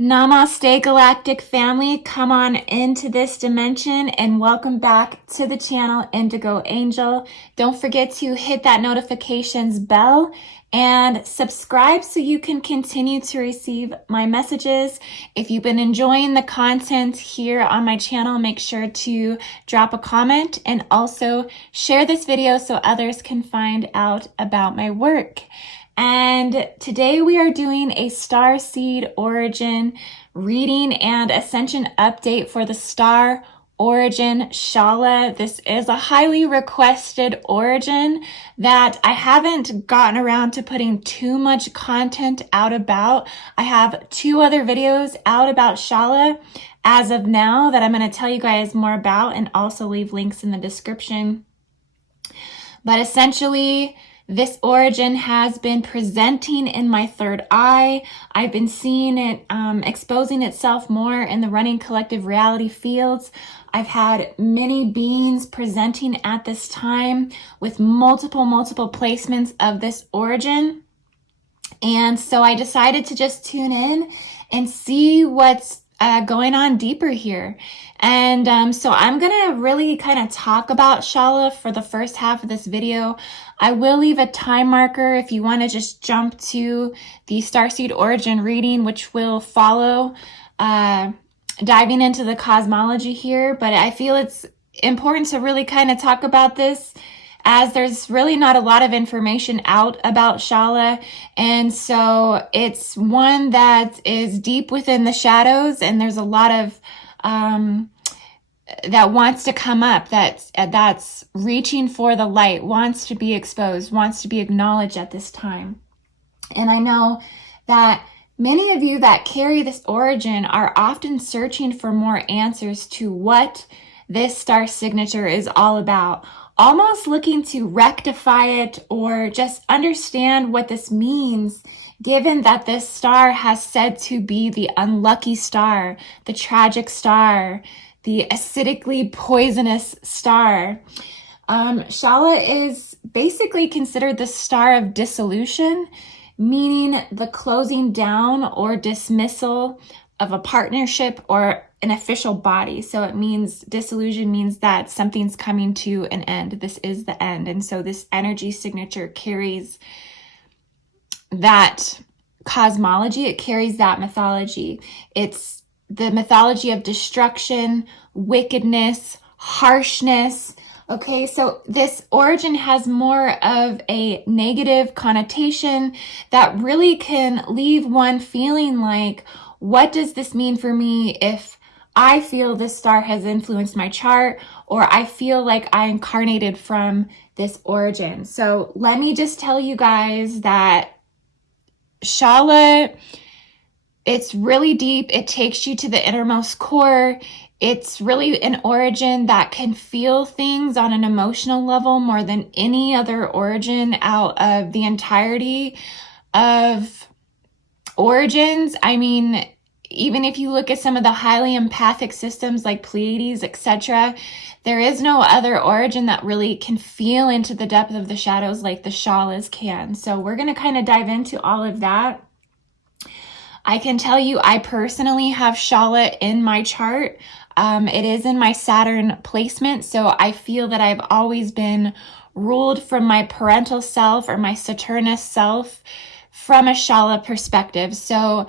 Namaste, galactic family. Come on into this dimension and welcome back to the channel Indigo Angel. Don't forget to hit that notifications bell and subscribe so you can continue to receive my messages. If you've been enjoying the content here on my channel, make sure to drop a comment and also share this video so others can find out about my work. And today we are doing a Starseed origin reading and ascension update for the star origin Shala. This is a highly requested origin that I haven't gotten around to putting too much content out about. I have 2 other videos out about Shala as of now that I'm going to tell you guys more about and also leave links in the description. But essentially, this origin has been presenting in my third eye. I've been seeing it exposing itself more in the running collective reality fields. I've had many beings presenting at this time with multiple placements of this origin. And so I decided to just tune in and see what's going on deeper here. And so I'm going to really kind of talk about Shala for the first half of this video. I will leave a time marker if you want to just jump to the Starseed origin reading, which will follow diving into the cosmology here. But I feel it's important to really kind of talk about this as there's really not a lot of information out about Shala. And so it's one that is deep within the shadows, and there's a lot of that wants to come up, that's reaching for the light, wants to be exposed, wants to be acknowledged at this time. And I know that many of you that carry this origin are often searching for more answers to what this star signature is all about, almost looking to rectify it or just understand what this means, given that this star has said to be the unlucky star, the tragic star, the acidically poisonous star. Shala is basically considered the star of dissolution, meaning the closing down or dismissal of a partnership or an official body. So it means dissolution means that something's coming to an end. This is the end. And so this energy signature carries that cosmology. It carries that mythology. It's the mythology of destruction, wickedness, harshness. Okay, so this origin has more of a negative connotation that really can leave one feeling like, what does this mean for me if I feel this star has influenced my chart, or I feel like I incarnated from this origin? So let me just tell you guys that Shala, it's really deep. It takes you to the innermost core. It's really an origin that can feel things on an emotional level more than any other origin out of the entirety of origins. I mean, even if you look at some of the highly empathic systems like Pleiades, etc., there is no other origin that really can feel into the depth of the shadows like the Shalas can. So we're going to kind of dive into all of that. I can tell you, I personally have Shala in my chart. It is in my Saturn placement, so I feel that I've always been ruled from my parental self or my Saturnus self from a Shala perspective. So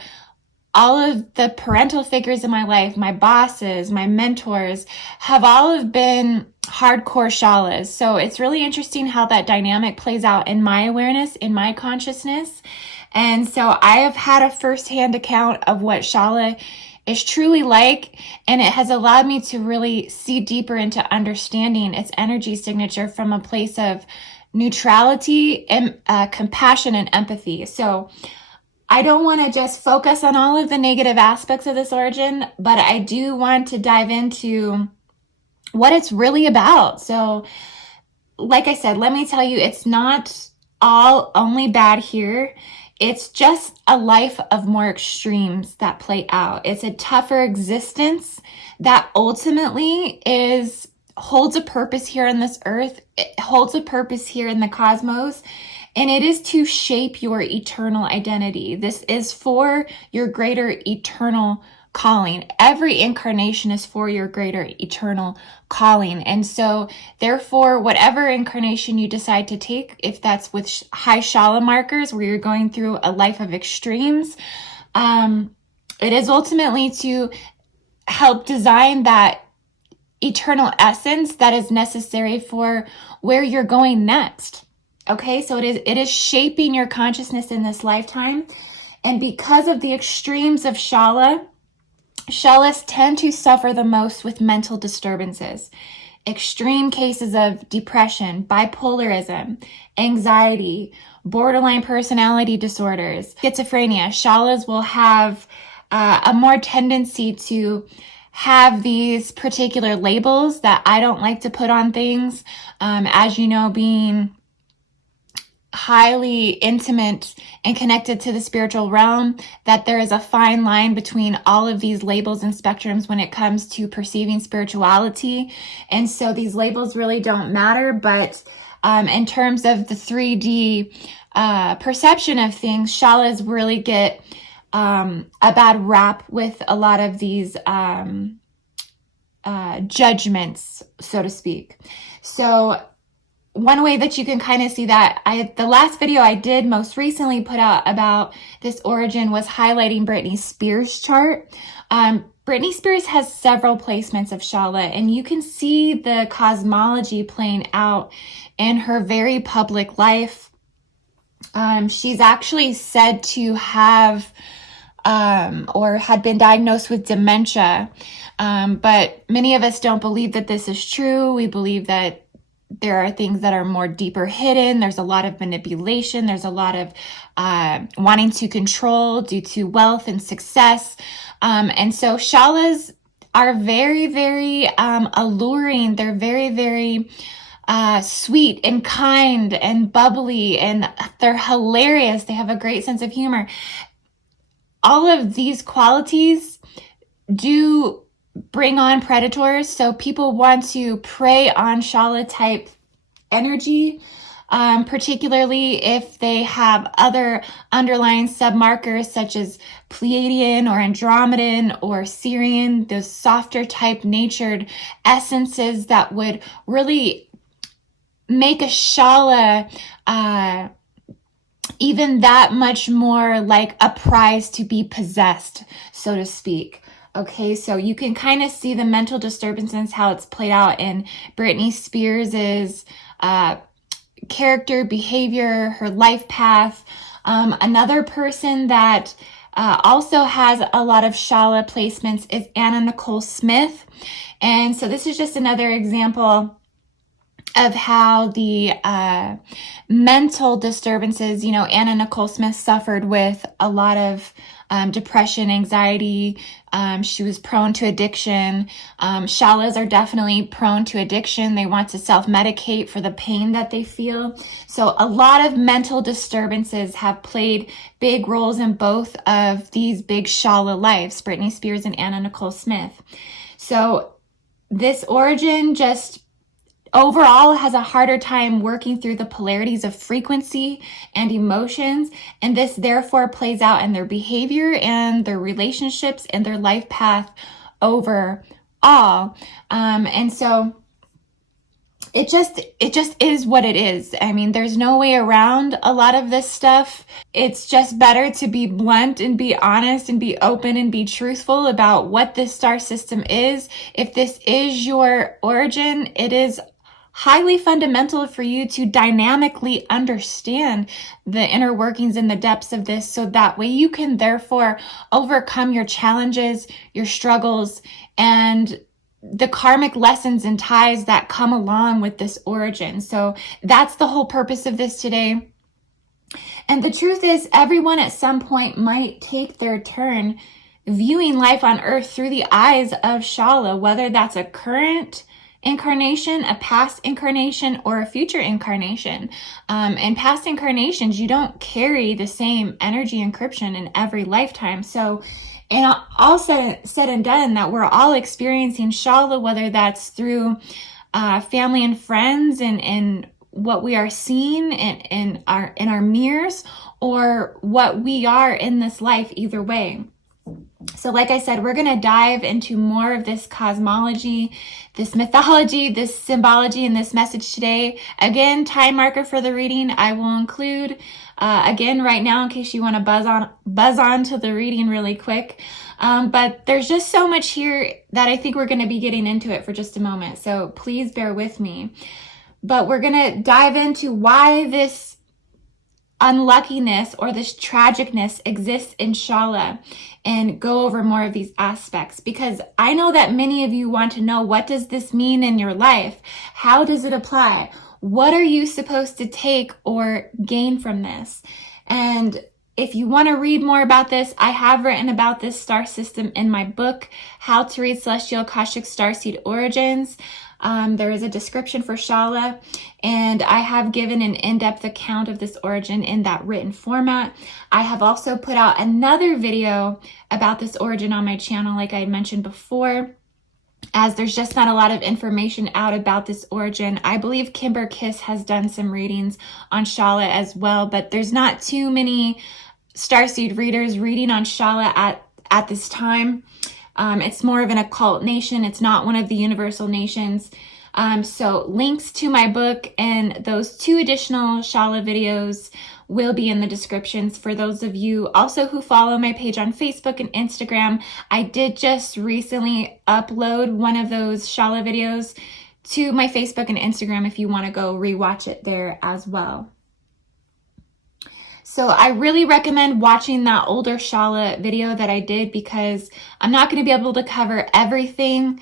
all of the parental figures in my life, my bosses, my mentors, have all have been hardcore Shalas. So it's really interesting how that dynamic plays out in my awareness, in my consciousness. And so I have had a firsthand account of what Shala is truly like, and it has allowed me to really see deeper into understanding its energy signature from a place of neutrality and compassion and empathy. So I don't want to just focus on all of the negative aspects of this origin, but I do want to dive into what it's really about. So like I said, let me tell you, it's not all only bad here. It's just a life of more extremes that play out. It's a tougher existence that ultimately holds a purpose here on this earth. It holds a purpose here in the cosmos. And it is to shape your eternal identity. This is for your greater eternal calling. Every incarnation is for your greater eternal calling. And so therefore, whatever incarnation you decide to take, if that's with high Shala markers where you're going through a life of extremes, it is ultimately to help design that eternal essence that is necessary for where you're going next. Okay, so it is shaping your consciousness in this lifetime. And because of the extremes of Shalas tend to suffer the most with mental disturbances. Extreme cases of depression, bipolarism, anxiety, borderline personality disorders, schizophrenia. Shalas will have a more tendency to have these particular labels that I don't like to put on things. As you know, being highly intimate and connected to the spiritual realm, that there is a fine line between all of these labels and spectrums when it comes to perceiving spirituality. And so these labels really don't matter, but in terms of the 3D perception of things, Shalas really get a bad rap with a lot of these judgments, so to speak. So one way that you can kind of see that, the last video I did most recently put out about this origin was highlighting Britney Spears' chart. Britney Spears has several placements of Shala, and you can see the cosmology playing out in her very public life. She's actually said to have or had been diagnosed with dementia. But many of us don't believe that this is true. We believe that there are things that are more deeper hidden. There's a lot of manipulation. There's a lot of wanting to control due to wealth and success. And so Shalas are very, very alluring. They're very, very sweet and kind and bubbly, and they're hilarious. They have a great sense of humor. All of these qualities do bring on predators. So people want to prey on Shala type energy, particularly if they have other underlying submarkers such as Pleiadian or Andromedan or Sirian, those softer type natured essences that would really make a Shala even that much more like a prize to be possessed, so to speak. Okay, so you can kind of see the mental disturbances, how it's played out in Britney Spears's character, behavior, her life path. Another person that also has a lot of Shala placements is Anna Nicole Smith. And so this is just another example of how the mental disturbances, Anna Nicole Smith suffered with a lot of depression, anxiety. She was prone to addiction. Shalas are definitely prone to addiction. They want to self-medicate for the pain that they feel. So a lot of mental disturbances have played big roles in both of these big Shala lives, Britney Spears and Anna Nicole Smith. So this origin just overall has a harder time working through the polarities of frequency and emotions, and this therefore plays out in their behavior and their relationships and their life path overall. And so it just is what it is. I mean, there's no way around a lot of this stuff. It's just better to be blunt and be honest and be open and be truthful about what this star system is. If this is your origin, it is highly fundamental for you to dynamically understand the inner workings and the depths of this, so that way you can therefore overcome your challenges, your struggles, and the karmic lessons and ties that come along with this origin. So that's the whole purpose of this today. And the truth is, everyone at some point might take their turn viewing life on earth through the eyes of Shala, whether that's a current incarnation, a past incarnation, or a future incarnation. In past incarnations, you don't carry the same energy encryption in every lifetime. So, and all said and done, that we're all experiencing Shala, whether that's through family and friends and what we are seeing in our mirrors, or what we are in this life, either way. So like I said, we're going to dive into more of this cosmology, this mythology, this symbology, and this message today. Again, time marker for the reading I will include again right now in case you want to buzz on to the reading really quick. But there's just so much here that I think we're going to be getting into it for just a moment. So please bear with me. But we're going to dive into why this unluckiness or this tragicness exists in Shala, and go over more of these aspects, because I know that many of you want to know, what does this mean in your life? How does it apply? What are you supposed to take or gain from this? And if you want to read more about this, I have written about this star system in my book, How to Read Celestial Akashic Starseed Origins. There is a description for Shala, and I have given an in-depth account of this origin in that written format. I have also put out another video about this origin on my channel, like I mentioned before, as there's just not a lot of information out about this origin. I believe Kimber Kiss has done some readings on Shala as well, but there's not too many Starseed readers reading on Shala at this time. It's more of an occult nation. It's not one of the universal nations. So links to my book and those 2 additional Shala videos will be in the descriptions for those of you also who follow my page on Facebook and Instagram. I did just recently upload one of those Shala videos to my Facebook and Instagram if you want to go rewatch it there as well. So I really recommend watching that older Shala video that I did, because I'm not going to be able to cover everything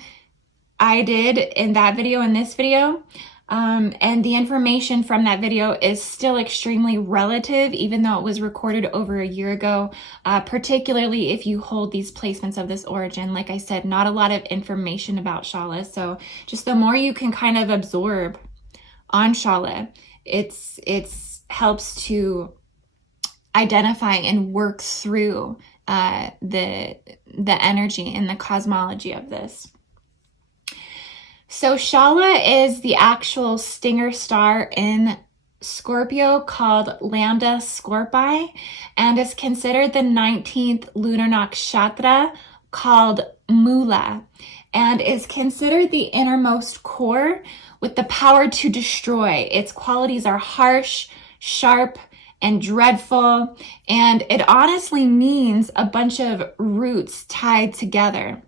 I did in that video in this video. And the information from that video is still extremely relative, even though it was recorded over a year ago, particularly if you hold these placements of this origin. Like I said, not a lot of information about Shala. So just the more you can kind of absorb on Shala, it's helps to identify and work through the energy and the cosmology of this. So Shala is the actual stinger star in Scorpio, called Lambda Scorpii, and is considered the 19th lunar nakshatra, called Mula, and is considered the innermost core with the power to destroy. Its qualities are harsh, sharp, and dreadful, and it honestly means a bunch of roots tied together.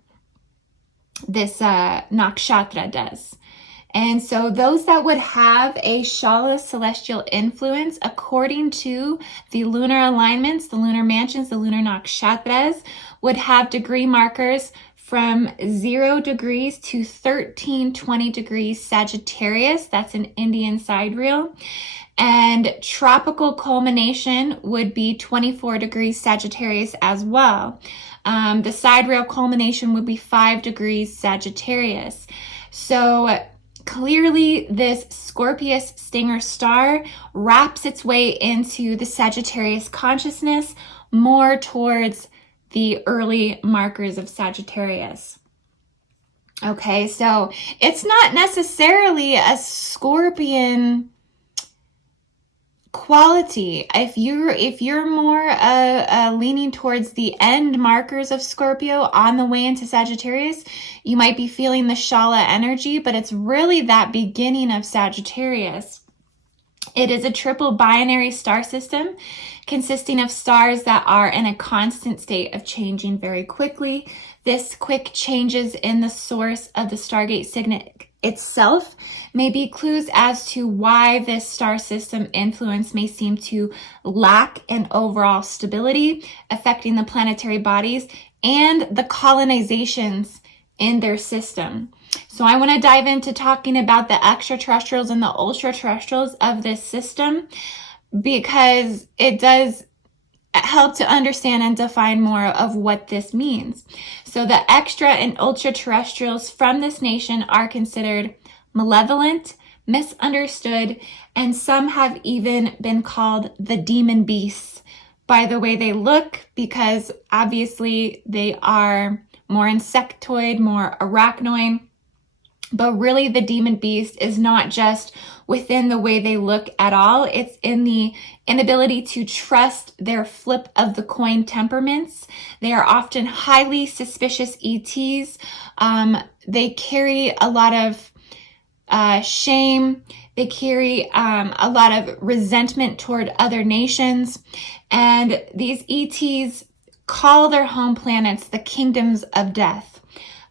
This nakshatra does. And so those that would have a Shala celestial influence, according to the lunar alignments, the lunar mansions, the lunar nakshatras, would have degree markers from 0 degrees to 1320 degrees Sagittarius. That's an Indian sidereal. And tropical culmination would be 24 degrees Sagittarius as well. The sidereal culmination would be 5 degrees Sagittarius. So clearly this Scorpius stinger star wraps its way into the Sagittarius consciousness, more towards the early markers of Sagittarius. Okay, so it's not necessarily a Scorpion quality. If you're more leaning towards the end markers of Scorpio on the way into Sagittarius, you might be feeling the Shala energy, but it's really that beginning of Sagittarius. It is a triple binary star system consisting of stars that are in a constant state of changing very quickly. This quick changes in the source of the Stargate signet itself may be clues as to why this star system influence may seem to lack in overall stability, affecting the planetary bodies and the colonizations in their system. So I want to dive into talking about the extraterrestrials and the ultra-terrestrials of this system, because it does help to understand and define more of what this means. So the extra and ultra-terrestrials from this nation are considered malevolent, misunderstood, and some have even been called the demon beasts by the way they look, because obviously they are more insectoid, more arachnoid, But really, the demon beast is not just within the way they look at all. It's in the inability to trust their flip of the coin temperaments. They are often highly suspicious ETs. They carry a lot of shame. They carry a lot of resentment toward other nations. And these ETs call their home planets the kingdoms of death.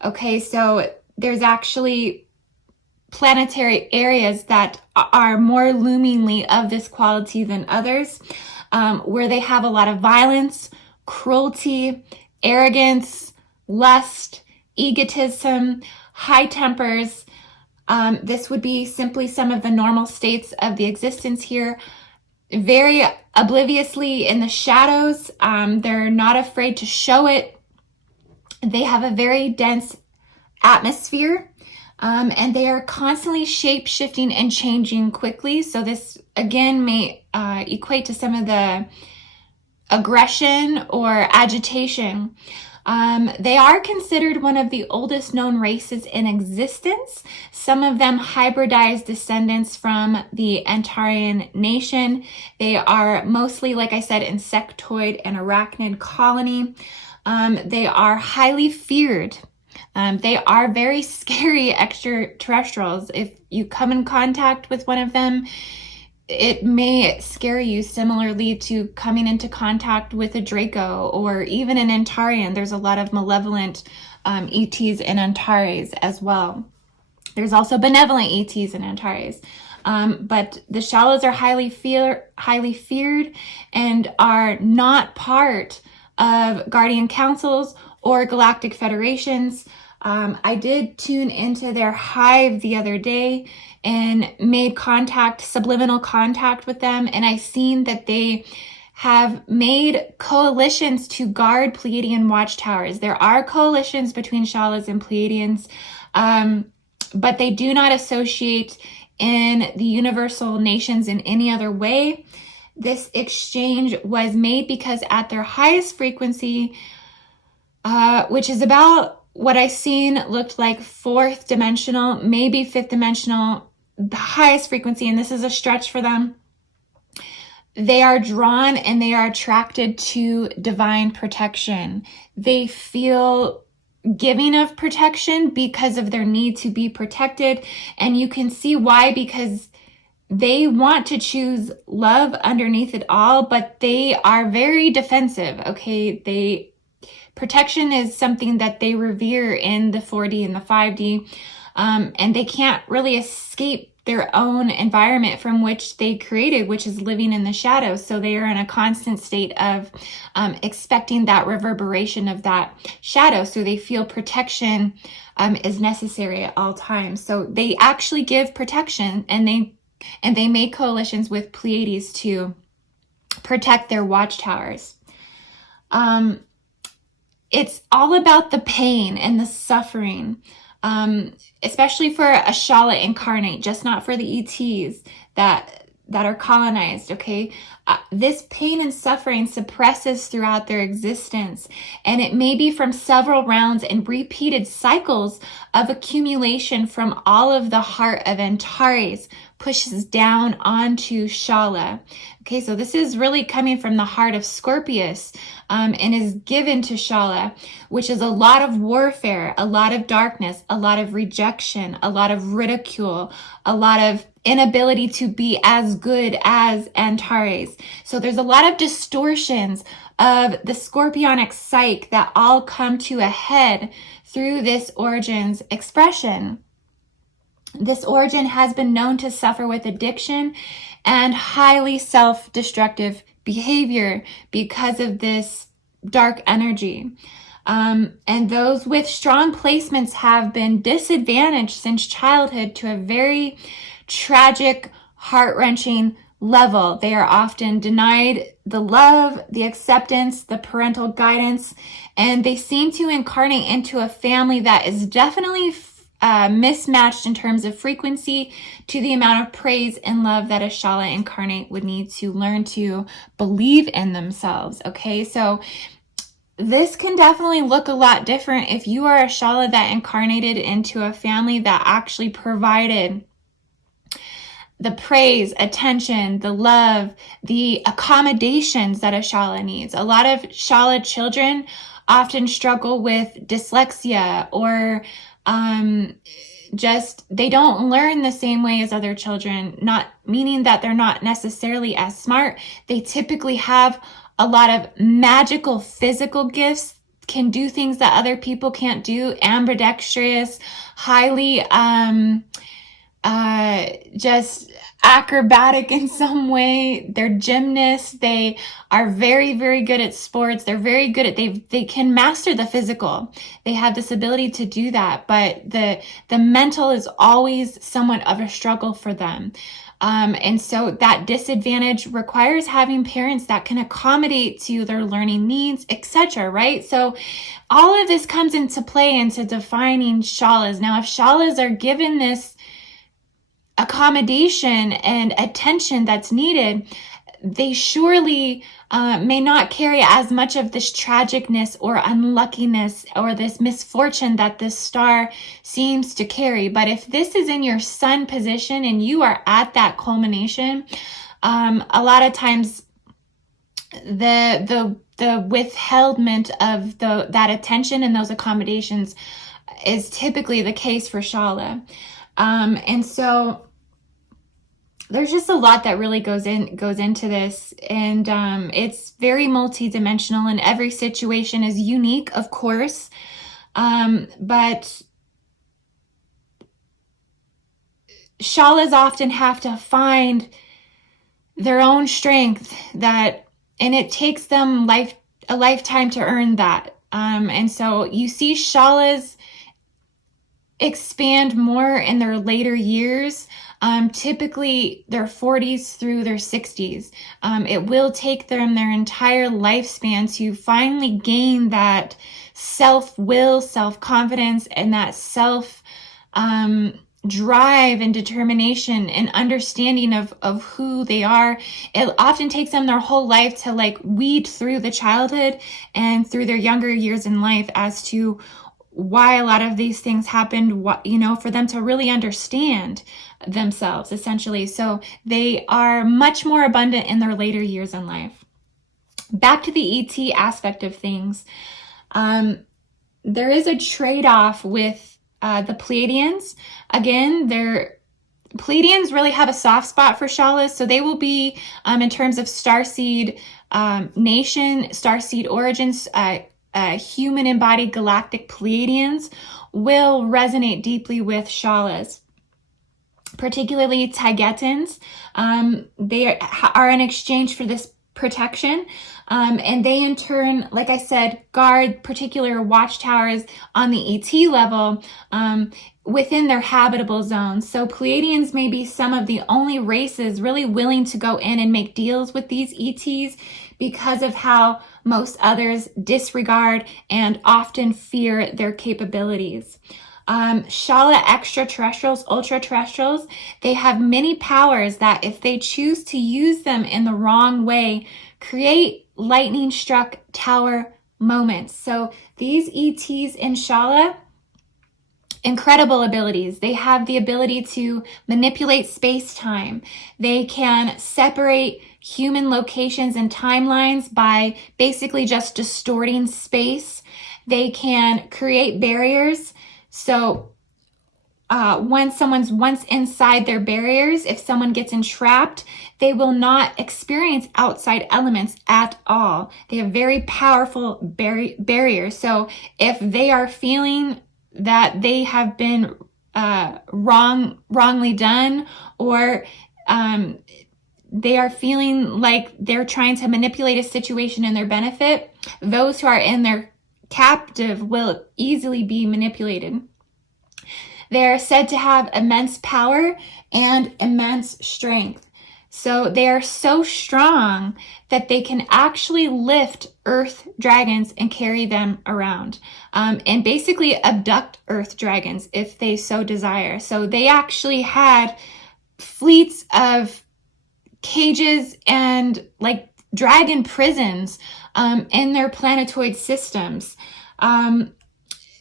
Okay, so there's actually planetary areas that are more loomingly of this quality than others, where they have a lot of violence, cruelty, arrogance, lust, egotism, high tempers. This would be simply some of the normal states of the existence here. Very obliviously in the shadows. They're not afraid to show it. They have a very dense atmosphere, and they are constantly shape-shifting and changing quickly. So this, again, may equate to some of the aggression or agitation. They are considered one of the oldest known races in existence. Some of them hybridized descendants from the Antarian nation. They are mostly, like I said, insectoid and arachnid colony. They are highly feared. They are very scary extraterrestrials. If you come in contact with one of them, it may scare you similarly to coming into contact with a Draco or even an Antarian. There's a lot of malevolent ETs and Antares as well. There's also benevolent ETs and Antares. But the Shalas are highly feared and are not part of guardian councils or galactic federations. I did tune into their hive the other day and made subliminal contact with them, and I seen that they have made coalitions to guard Pleiadian watchtowers. There are coalitions between Shalas and Pleiadians, but they do not associate in the universal nations in any other way. This exchange was made because at their highest frequency, which is about what I seen looked like fourth dimensional, maybe fifth dimensional, the highest frequency, and this is a stretch for them. They are drawn and they are attracted to divine protection. They feel giving of protection because of their need to be protected. And you can see why, because they want to choose love underneath it all, but they are very defensive. Okay, protection is something that they revere in the 4D and the 5D, and they can't really escape their own environment from which they created, which is living in the shadows. So they are in a constant state of expecting that reverberation of that shadow. So they feel protection is necessary at all times. So they actually give protection, and they make coalitions with Pleiades to protect their watchtowers. It's all about the pain and the suffering, especially for a Shaula Incarnate, just not for the ETs that are colonized, okay? This pain and suffering suppresses throughout their existence, and it may be from several rounds and repeated cycles of accumulation from all of the heart of Antares pushes down onto Shala. Okay, so this is really coming from the heart of Scorpius, and is given to Shala, which is a lot of warfare, a lot of darkness, a lot of rejection, a lot of ridicule, a lot of inability to be as good as Antares. So there's a lot of distortions of the scorpionic psyche that all come to a head through this origin's expression. This origin has been known to suffer with addiction and highly self-destructive behavior because of this dark energy. And those with strong placements have been disadvantaged since childhood to a very tragic, heart-wrenching level. They are often denied the love, the acceptance, the parental guidance, and they seem to incarnate into a family that is definitely mismatched in terms of frequency to the amount of praise and love that a Shaula Incarnate would need to learn to believe in themselves. Okay, so This can definitely look a lot different if you are a Shala that incarnated into a family that actually provided the praise, attention, the love, the accommodations that a Shala needs. A lot of Shala children often struggle with dyslexia or just they don't learn the same way as other children, not meaning that they're not necessarily as smart. They typically have a lot of magical physical gifts, can do things that other people can't do, ambidextrous, highly just acrobatic in some way. They're gymnasts. They are very, very good at sports. They're very good at, they can master the physical. They have this ability to do that, but the mental is always somewhat of a struggle for them. And so that disadvantage requires having parents that can accommodate to their learning needs, etc. Right? So all of this comes into play into defining Shalas. Now, if Shalas are given this accommodation and attention that's needed, they surely may not carry as much of this tragicness or unluckiness or this misfortune that this star seems to carry. But if this is in your sun position and you are at that culmination, a lot of times the withholdment of that attention and those accommodations is typically the case for Shala. And so there's just a lot that really goes into this, and it's very multidimensional, and every situation is unique, of course. But Shalas often have to find their own strength and it takes them a lifetime to earn that. And so you see Shalas expand more in their later years, typically their 40s through their 60s. It will take them their entire lifespan to finally gain that self-will, self-confidence, and that self drive and determination and understanding of who they are. It often takes them their whole life to weed through the childhood and through their younger years in life as to why a lot of these things happened, for them to really understand themselves, essentially. So they are much more abundant in their later years in life. Back to the ET aspect of things. There is a trade-off with the Pleiadians. Again, Pleiadians really have a soft spot for Shalas, so they will be, in terms of Starseed nation, Starseed origins, human embodied galactic Pleiadians will resonate deeply with Shalas, particularly Taigetans. They are in exchange for this protection, and they in turn, like I said, guard particular watchtowers on the ET level within their habitable zones. So Pleiadians may be some of the only races really willing to go in and make deals with these ETs because of how most others disregard and often fear their capabilities. Shala extraterrestrials, ultra-terrestrials, they have many powers that if they choose to use them in the wrong way, create lightning-struck tower moments. So these ETs in Shala, incredible abilities. They have the ability to manipulate space-time. They can separate human locations and timelines by basically just distorting space. They can create barriers. So when someone's once inside their barriers, if someone gets entrapped, they will not experience outside elements at all. They have very powerful barriers. So if they are feeling that they have been wrongly done, or they are feeling like they're trying to manipulate a situation in their benefit, those who are in their captive will easily be manipulated. They are said to have immense power and immense strength. So they are so strong that they can actually lift earth dragons and carry them around, and basically abduct earth dragons if they so desire. So they actually had fleets of cages and dragon prisons in their planetoid systems.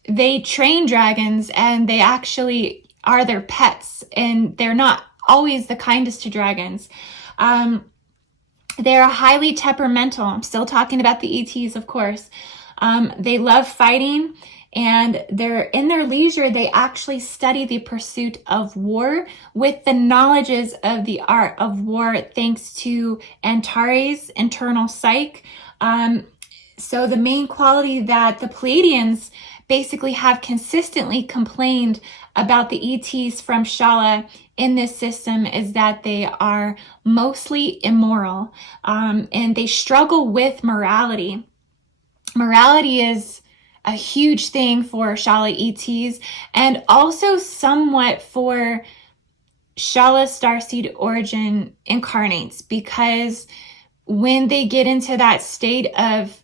They train dragons, and they actually are their pets, and they're not always the kindest to dragons. They're highly temperamental. I'm still talking about the ETs, of course. They love fighting, and they're in their leisure, they actually study the pursuit of war with the knowledges of the art of war, thanks to Antari's internal psyche. So the main quality that the Pleiadians basically have consistently complained about the ETs from Shala in this system is that they are mostly immoral, and they struggle with morality. Morality is a huge thing for Shala ETs, and also somewhat for Shala Starseed origin incarnates, because when they get into that state of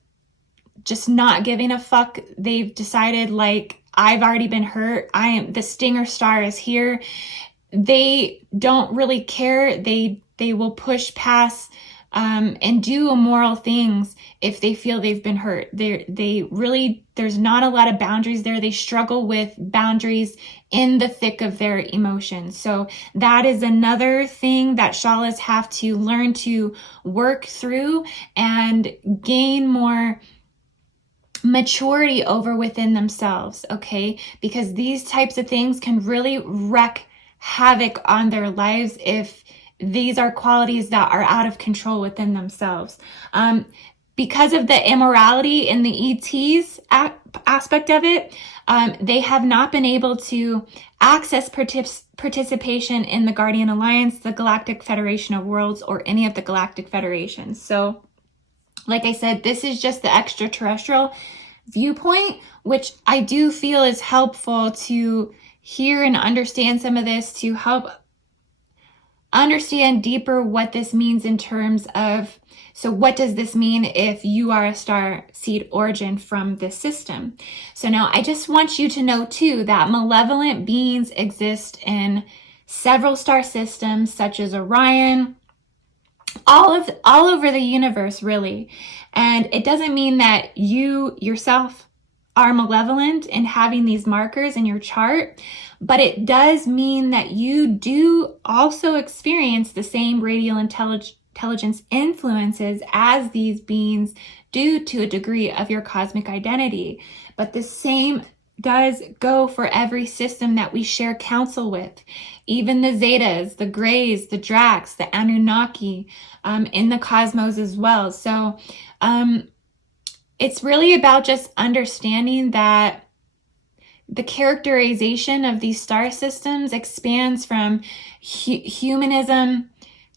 just not giving a fuck, they've decided, like, I've already been hurt, the stinger star is here, they don't really care. They will push past and do immoral things if they feel they've been hurt. They really, there's not a lot of boundaries there. They struggle with boundaries in the thick of their emotions. So that is another thing that Shalas have to learn to work through and gain more maturity over within themselves, okay? Because these types of things can really wreak havoc on their lives if these are qualities that are out of control within themselves. Because of the immorality in the ETs aspect of it, they have not been able to access participation in the Guardian Alliance, the Galactic Federation of Worlds, or any of the Galactic Federations. So, like I said, this is just the extraterrestrial viewpoint, which I do feel is helpful to hear and understand some of this, to help understand deeper what this means in terms of, so what does this mean if you are a star seed origin from this system? So now I just want you to know too that malevolent beings exist in several star systems, such as Orion, all over the universe, really. And it doesn't mean that you yourself are malevolent in having these markers in your chart, but it does mean that you do also experience the same radial intelligence influences as these beings do to a degree of your cosmic identity. But the same does go for every system that we share counsel with, even the Zetas, the Greys, the Dracs, the Anunnaki, in the cosmos as well. So it's really about just understanding that the characterization of these star systems expands from humanism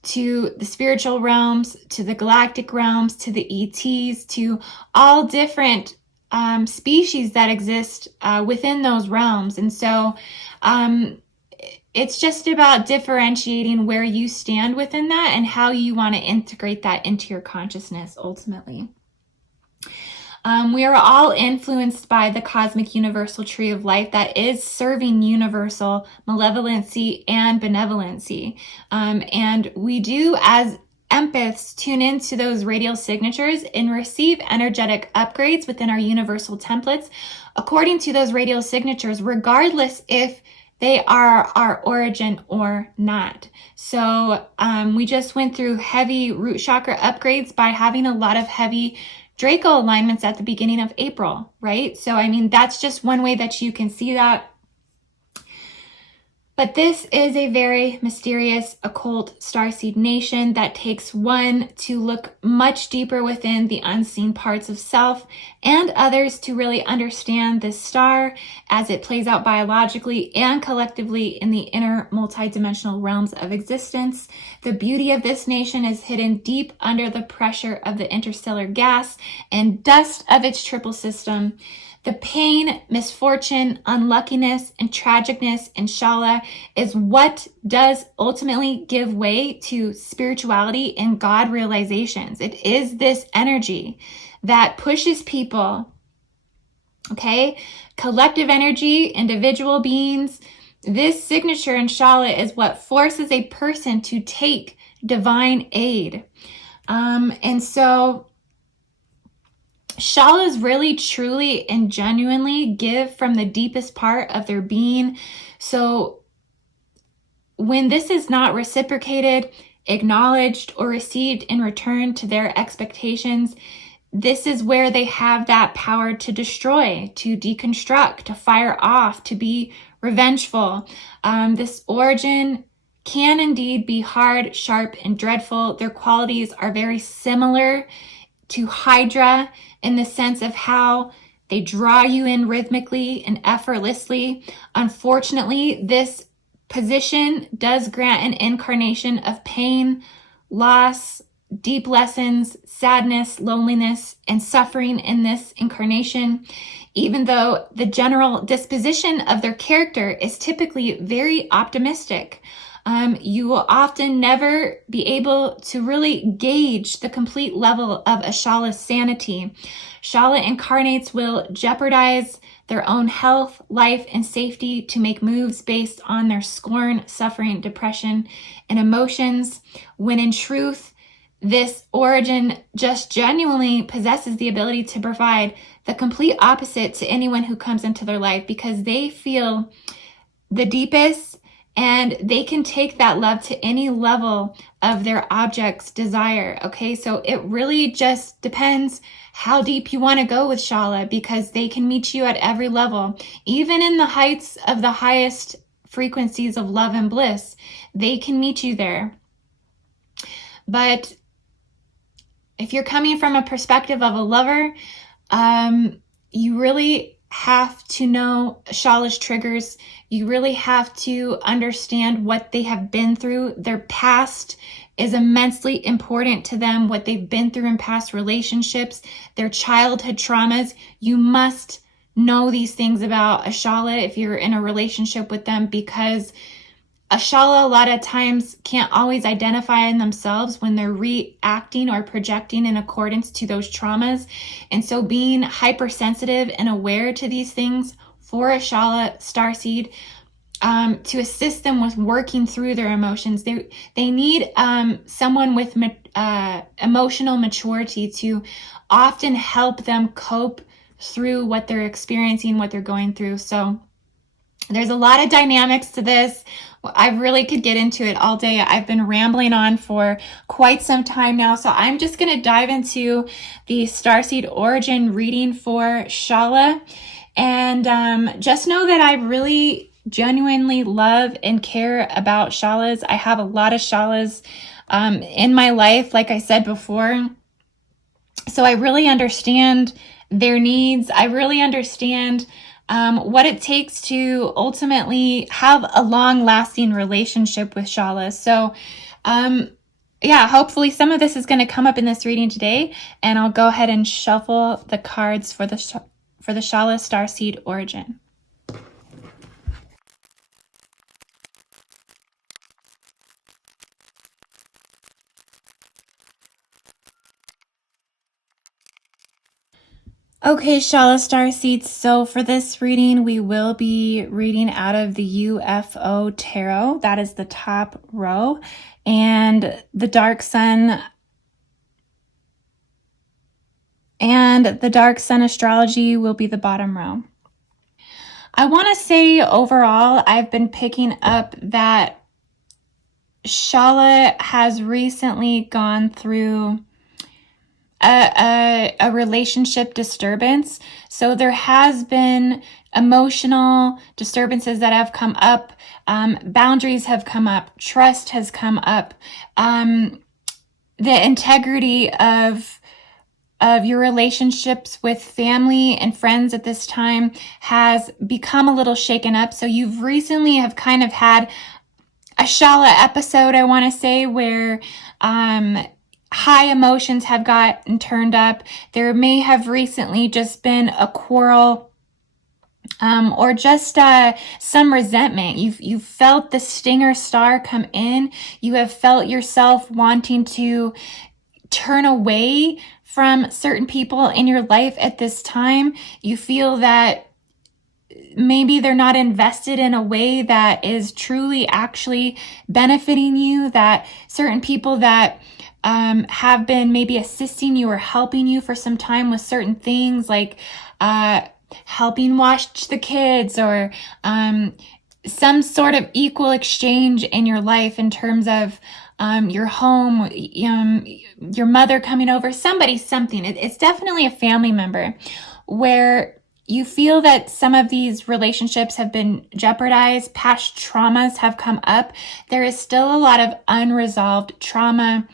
to the spiritual realms, to the galactic realms, to the ETs, to all different species that exist within those realms. And so it's just about differentiating where you stand within that and how you want to integrate that into your consciousness ultimately. We are all influenced by the cosmic universal tree of life that is serving universal malevolency and benevolency. And we do, as empaths, tune into those radial signatures and receive energetic upgrades within our universal templates according to those radial signatures, regardless if they are our origin or not. So we just went through heavy root chakra upgrades by having a lot of heavy Draco alignments at the beginning of April, right? So, I mean, that's just one way that you can see that. But this is a very mysterious, occult starseed nation that takes one to look much deeper within the unseen parts of self, and others to really understand this star as it plays out biologically and collectively in the inner multidimensional realms of existence. The beauty of this nation is hidden deep under the pressure of the interstellar gas and dust of its triple system. The pain, misfortune, unluckiness, and tragicness in Shala is what does ultimately give way to spirituality and God realizations. It is this energy that pushes people, okay? Collective energy, individual beings. This signature in Shala is what forces a person to take divine aid. And so Shalas really, truly, and genuinely give from the deepest part of their being. So when this is not reciprocated, acknowledged, or received in return to their expectations, this is where they have that power to destroy, to deconstruct, to fire off, to be revengeful. This origin can indeed be hard, sharp, and dreadful. Their qualities are very similar to Hydra in the sense of how they draw you in rhythmically and effortlessly. Unfortunately, this position does grant an incarnation of pain, loss, deep lessons, sadness, loneliness, and suffering in this incarnation, even though the general disposition of their character is typically very optimistic. You will often never be able to really gauge the complete level of a Shala's sanity. Shaula Incarnates will jeopardize their own health, life, and safety to make moves based on their scorn, suffering, depression, and emotions, when in truth, this origin just genuinely possesses the ability to provide the complete opposite to anyone who comes into their life, because they feel the deepest and they can take that love to any level of their object's desire. Okay, so it really just depends how deep you want to go with Shala, because they can meet you at every level, even in the heights of the highest frequencies of love and bliss. They can meet you there. But if you're coming from a perspective of a lover, you really have to know Shala's triggers. You really have to understand what they have been through. Their past is immensely important to them, what they've been through in past relationships, their childhood traumas. You must know these things about a Shala if you're in a relationship with them, because a Shala a lot of times can't always identify in themselves when they're reacting or projecting in accordance to those traumas. And so being hypersensitive and aware to these things for a Shala starseed, to assist them with working through their emotions. They need someone with emotional maturity to often help them cope through what they're experiencing, what they're going through. So there's a lot of dynamics to this. I really could get into it all day. I've been rambling on for quite some time now. So I'm just going to dive into the Starseed origin reading for Shala. And just know that I really genuinely love and care about Shalas. I have a lot of Shalas in my life, like I said before. So I really understand their needs. I really understand what it takes to ultimately have a long-lasting relationship with Shala. So, yeah, hopefully some of this is going to come up in this reading today, and I'll go ahead and shuffle the cards for the Shala Starseed origin. Okay, Shala Starseeds, so for this reading, we will be reading out of the UFO Tarot. That is the top row. And the Dark Sun Astrology will be the bottom row. I want to say overall, I've been picking up that Shala has recently gone through a relationship disturbance. So there has been emotional disturbances that have come up. Boundaries have come up. Trust has come up. The integrity of your relationships with family and friends at this time has become a little shaken up. So you've recently have kind of had a Shala episode, I want to say, where high emotions have gotten turned up. There may have recently just been a quarrel, or just some resentment. You've felt the stinger star come in. You have felt yourself wanting to turn away from certain people in your life at this time. You feel that maybe they're not invested in a way that is truly actually benefiting you, that certain people that have been maybe assisting you or helping you for some time with certain things, like helping watch the kids, or some sort of equal exchange in your life in terms of your home, your mother coming over, something. It's definitely a family member where you feel that some of these relationships have been jeopardized, past traumas have come up. There is still a lot of unresolved trauma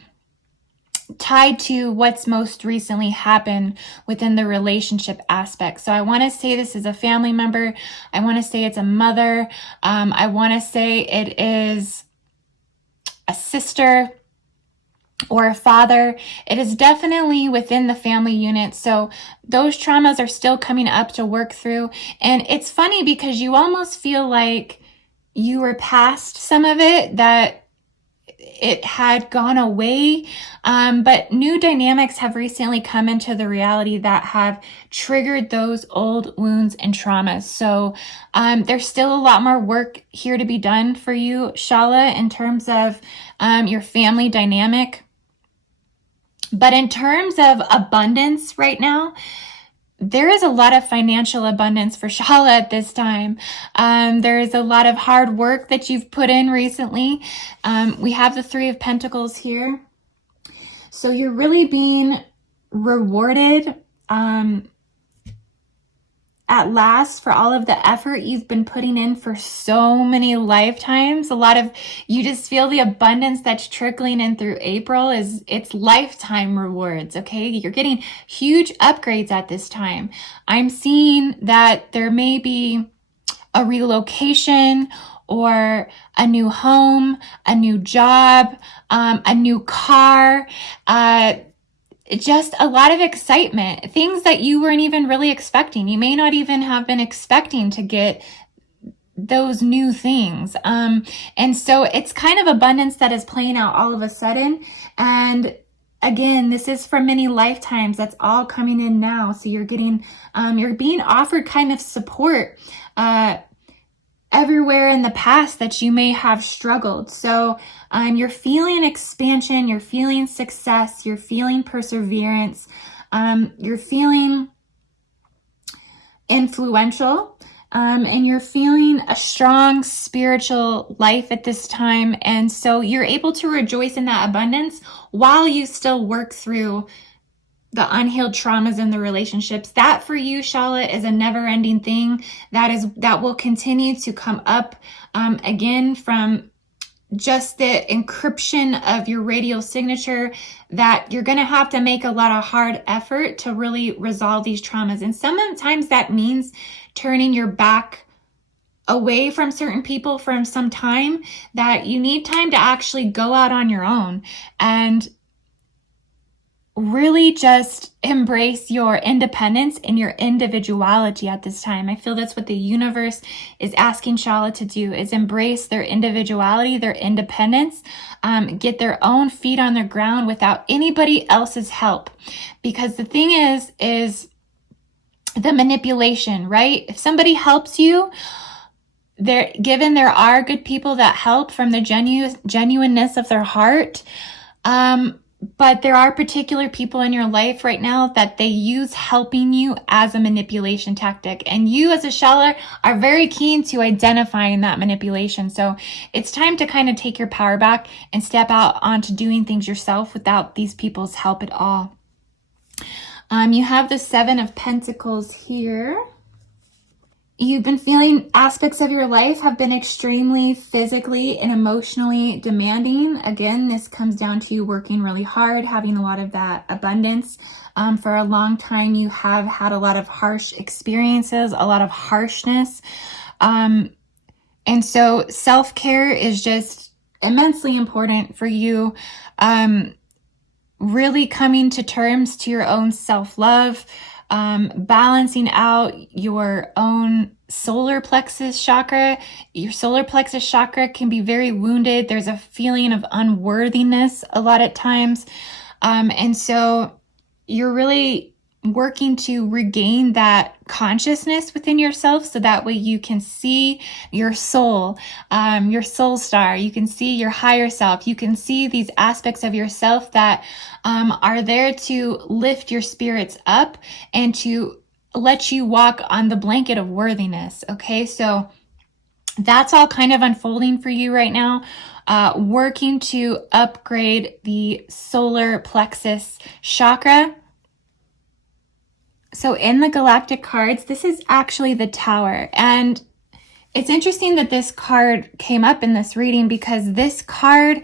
tied to what's most recently happened within the relationship aspect. So I want to say this is a family member. I want to say it's a mother. I want to say it is a sister or a father. It is definitely within the family unit. So those traumas are still coming up to work through. And it's funny because you almost feel like you were past some of it, that it had gone away. But new dynamics have recently come into the reality that have triggered those old wounds and traumas. So there's still a lot more work here to be done for you, Shala, in terms of your family dynamic. But in terms of abundance right now, there is a lot of financial abundance for Shala at this time. There is a lot of hard work that you've put in recently. We have the Three of Pentacles here. So you're really being rewarded at last for all of the effort you've been putting in for so many lifetimes. You just feel the abundance that's trickling in through April it's lifetime rewards, okay? You're getting huge upgrades at this time. I'm seeing that there may be a relocation or a new home, a new job, a new car, just a lot of excitement, things that you weren't even really expecting. You may not even have been expecting to get those new things. And so it's kind of abundance that is playing out all of a sudden. And again, this is for many lifetimes. That's all coming in now. So you're being offered kind of support, everywhere in the past that you may have struggled. So you're feeling expansion, you're feeling success, you're feeling perseverance, you're feeling influential, and you're feeling a strong spiritual life at this time. And so you're able to rejoice in that abundance while you still work through the unhealed traumas in the relationships. That for you, Shala, is a never-ending thing that will continue to come up again from just the encryption of your radial signature, that you're going to have to make a lot of hard effort to really resolve these traumas. And sometimes that means turning your back away from certain people for some time, that you need time to actually go out on your own and really just embrace your independence and your individuality at this time. I feel that's what the universe is asking Shala to do, is embrace their individuality, their independence, get their own feet on the ground without anybody else's help. Because the thing is the manipulation, right? If somebody helps you, there are good people that help from the genuineness of their heart. But there are particular people in your life right now that they use helping you as a manipulation tactic. And you as a Shala are very keen to identifying that manipulation. So it's time to kind of take your power back and step out onto doing things yourself without these people's help at all. You have the Seven of Pentacles here. You've been feeling aspects of your life have been extremely physically and emotionally demanding. Again, this comes down to you working really hard, having a lot of that abundance. For a long time, you have had a lot of harsh experiences, a lot of harshness. And so self-care is just immensely important for you. Really coming to terms to your own self-love, balancing out your own solar plexus chakra. Your solar plexus chakra can be very wounded. There's a feeling of unworthiness a lot of times. And so you're really working to regain that consciousness within yourself, so that way you can see your soul star. You can see your higher self. You can see these aspects of yourself that are there to lift your spirits up and to let you walk on the blanket of worthiness. Okay, so that's all kind of unfolding for you right now. Working to upgrade the solar plexus chakra. So in the galactic cards, this is actually the Tower. And it's interesting that this card came up in this reading, because this card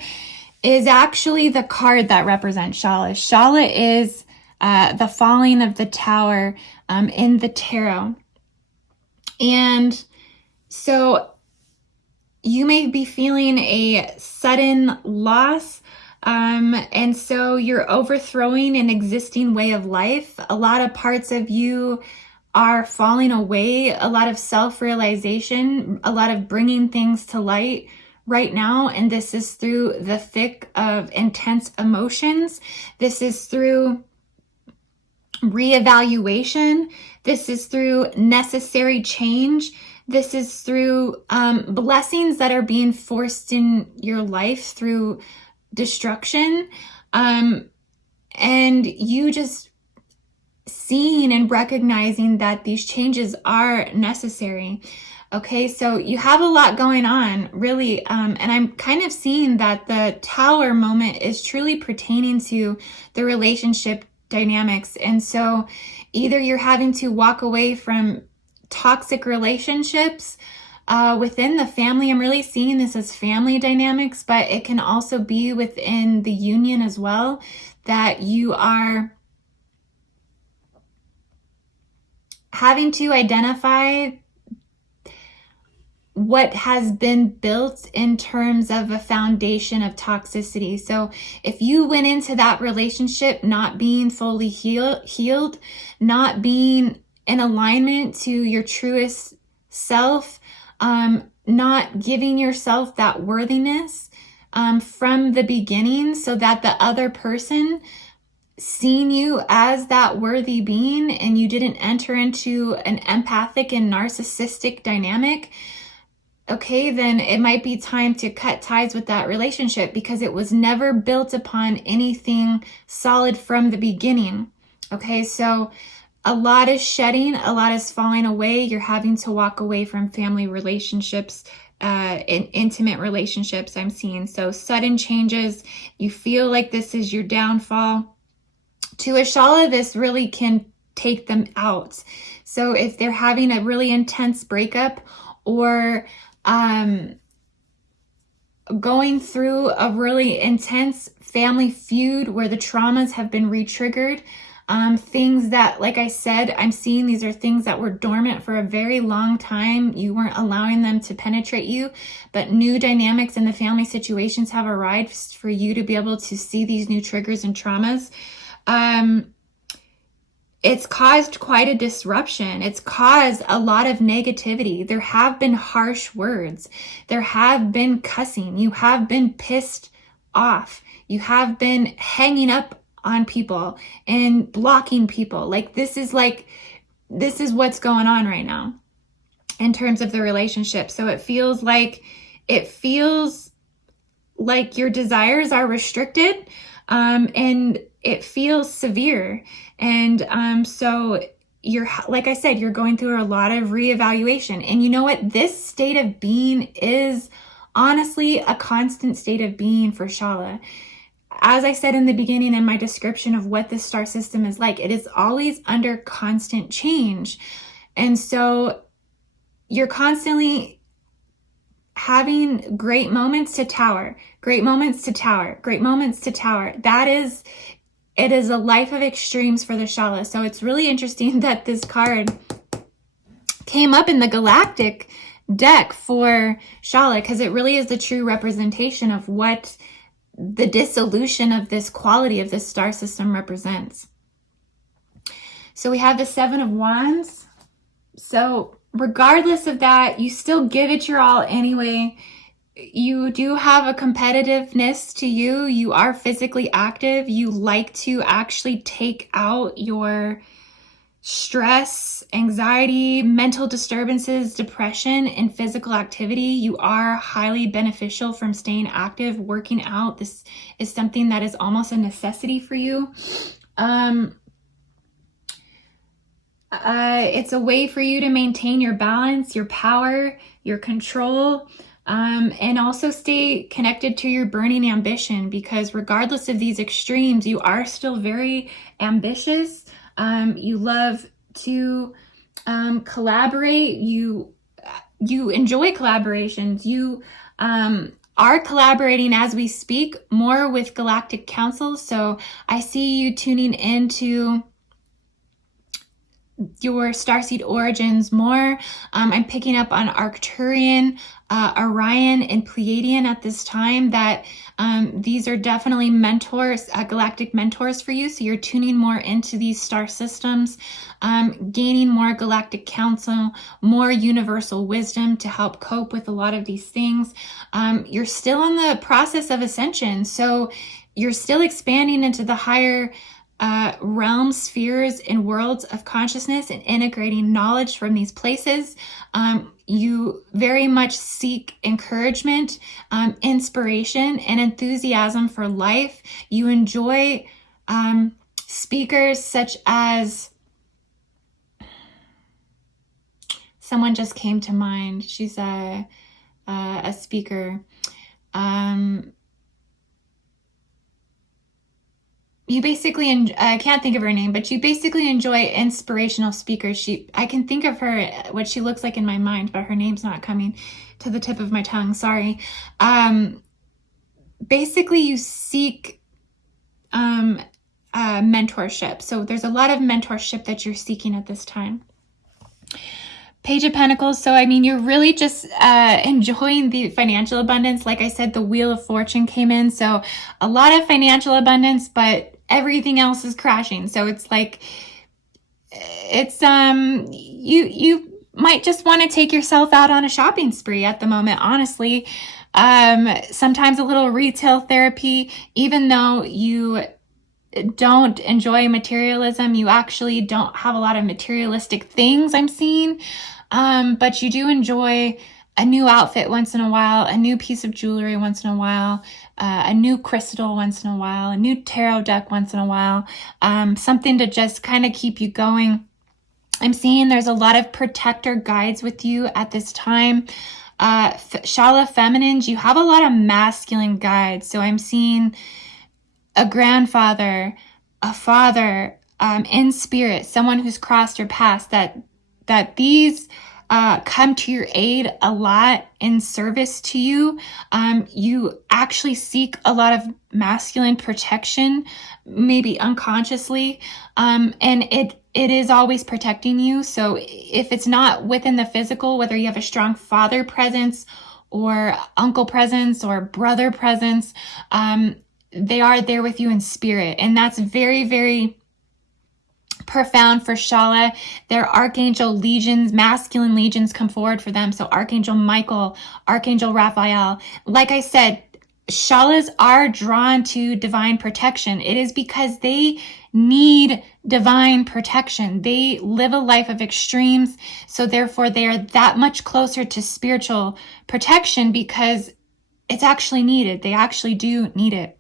is actually the card that represents Shala. Shala is the falling of the Tower in the tarot. And so you may be feeling a sudden loss. And so you're overthrowing an existing way of life. A lot of parts of you are falling away, a lot of self-realization, a lot of bringing things to light right now. And this is through the thick of intense emotions. This is through reevaluation. This is through necessary change. This is through blessings that are being forced in your life through destruction, and you just seeing and recognizing that these changes are necessary. Okay, so you have a lot going on, really, and I'm kind of seeing that the Tower moment is truly pertaining to the relationship dynamics. And so either you're having to walk away from toxic relationships within the family. I'm really seeing this as family dynamics, but it can also be within the union as well, that you are having to identify what has been built in terms of a foundation of toxicity. So if you went into that relationship not being fully healed, not being in alignment to your truest self, not giving yourself that worthiness from the beginning, so that the other person seen you as that worthy being, and you didn't enter into an empathic and narcissistic dynamic, okay, then it might be time to cut ties with that relationship, because it was never built upon anything solid from the beginning. Okay, so a lot is shedding, a lot is falling away. You're having to walk away from family relationships, and intimate relationships, I'm seeing. So sudden changes, you feel like this is your downfall. To a Shala, this really can take them out. So if they're having a really intense breakup, or going through a really intense family feud where the traumas have been re-triggered, things that, like I said, I'm seeing these are things that were dormant for a very long time. You weren't allowing them to penetrate you, but new dynamics in the family situations have arrived for you to be able to see these new triggers and traumas. It's caused quite a disruption. It's caused a lot of negativity. There have been harsh words. There have been cussing. You have been pissed off. You have been hanging up on people and blocking people. This is what's going on right now in terms of the relationship. So it feels like your desires are restricted, and it feels severe. And so you're, like I said, you're going through a lot of reevaluation. And you know what? This state of being is honestly a constant state of being for Shala. As I said in the beginning in my description of what this star system is like, it is always under constant change. And so you're constantly having great moments to tower, great moments to tower, great moments to tower. It is a life of extremes for the Shala. So it's really interesting that this card came up in the galactic deck for Shala, because it really is the true representation of what the dissolution of this quality of this star system represents. So we have the Seven of Wands. So regardless of that, you still give it your all anyway. You do have a competitiveness to you. You are physically active. You like to actually take out your stress, anxiety, mental disturbances, depression, and physical activity. You are highly beneficial from staying active, working out. This is something that is almost a necessity for you. It's a way for you to maintain your balance, your power, your control, and also stay connected to your burning ambition, because regardless of these extremes, you are still very ambitious. You love to collaborate. You enjoy collaborations. You are collaborating as we speak more with galactic councils. So I see you tuning into your starseed origins more. I'm picking up on Arcturian, Orion, and Pleiadian at this time, that these are definitely mentors, galactic mentors for you. So you're tuning more into these star systems, gaining more galactic counsel, more universal wisdom to help cope with a lot of these things. You're still in the process of ascension, so you're still expanding into the higher realms, spheres, and worlds of consciousness, and integrating knowledge from these places. You very much seek encouragement, inspiration, and enthusiasm for life. You enjoy speakers such as, someone just came to mind. She's a speaker. You basically, I can't think of her name, but you basically enjoy inspirational speakers. I can think of her, what she looks like in my mind, but her name's not coming to the tip of my tongue. Sorry. Basically, you seek mentorship. So there's a lot of mentorship that you're seeking at this time. Page of Pentacles. So, I mean, you're really just enjoying the financial abundance. Like I said, the Wheel of Fortune came in. So a lot of financial abundance, but everything else is crashing. So it's like, it's, you might just want to take yourself out on a shopping spree at the moment, honestly. Sometimes a little retail therapy, even though you don't enjoy materialism, you actually don't have a lot of materialistic things I'm seeing. But you do enjoy a new outfit once in a while, a new piece of jewelry once in a while, a new crystal once in a while, a new tarot deck once in a while, something to just kind of keep you going. I'm seeing there's a lot of protector guides with you at this time. Shala feminines, you have a lot of masculine guides. So I'm seeing a grandfather, a father, in spirit, someone who's crossed your path, that these come to your aid a lot in service to you. You actually seek a lot of masculine protection, maybe unconsciously, and it is always protecting you. So if it's not within the physical, whether you have a strong father presence or uncle presence or brother presence, they are there with you in spirit. And that's very, very profound for Shala. Their archangel legions, masculine legions come forward for them. So Archangel Michael, Archangel Raphael. Like I said, Shalas are drawn to divine protection. It is because they need divine protection. They live a life of extremes. So therefore they are that much closer to spiritual protection because it's actually needed. They actually do need it.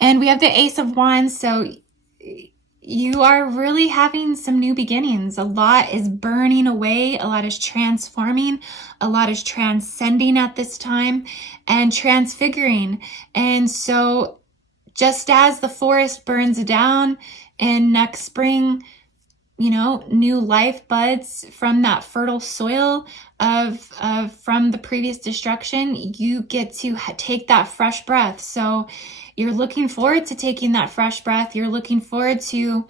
And we have the Ace of Wands. So you are really having some new beginnings. A lot is burning away. A lot is transforming. A lot is transcending at this time and transfiguring. And so just as the forest burns down and next spring, you know, new life buds from that fertile soil from the previous destruction, you get to take that fresh breath. So you're looking forward to taking that fresh breath. You're looking forward to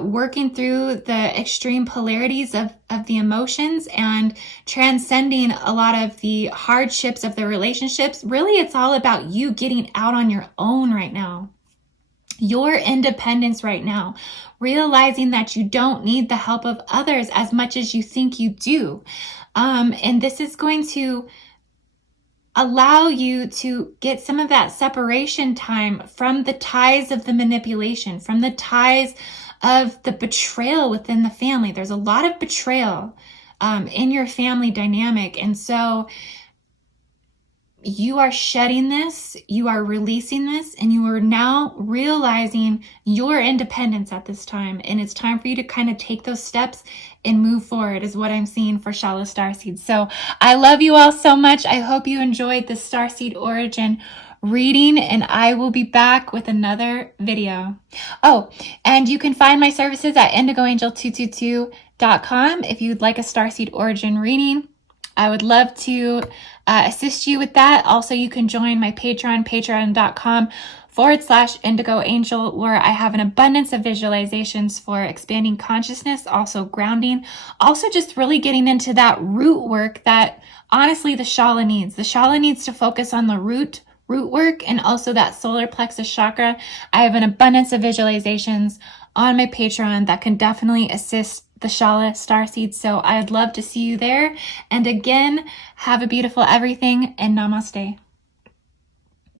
working through the extreme polarities of the emotions and transcending a lot of the hardships of the relationships. Really, it's all about you getting out on your own right now. Your independence right now, realizing that you don't need the help of others as much as you think you do. And this is going to allow you to get some of that separation time from the ties of the manipulation, from the ties of the betrayal within the family. There's a lot of betrayal in your family dynamic. And so you are shedding this, you are releasing this, and you are now realizing your independence at this time. And it's time for you to kind of take those steps and move forward, is what I'm seeing for Shala Starseed. So I love you all so much. I hope you enjoyed the Starseed origin reading, and I will be back with another video. Oh, and you can find my services at indigoangel222.com if you'd like a Starseed origin reading. I would love to assist you with that. Also, you can join my Patreon, patreon.com/indigoangel, where I have an abundance of visualizations for expanding consciousness, also grounding, also just really getting into that root work that honestly the Shaula needs. The Shaula needs to focus on the root work and also that solar plexus chakra. I have an abundance of visualizations on my Patreon that can definitely assist the Shaula Starseed. So I'd love to see you there. And again, have a beautiful everything and namaste.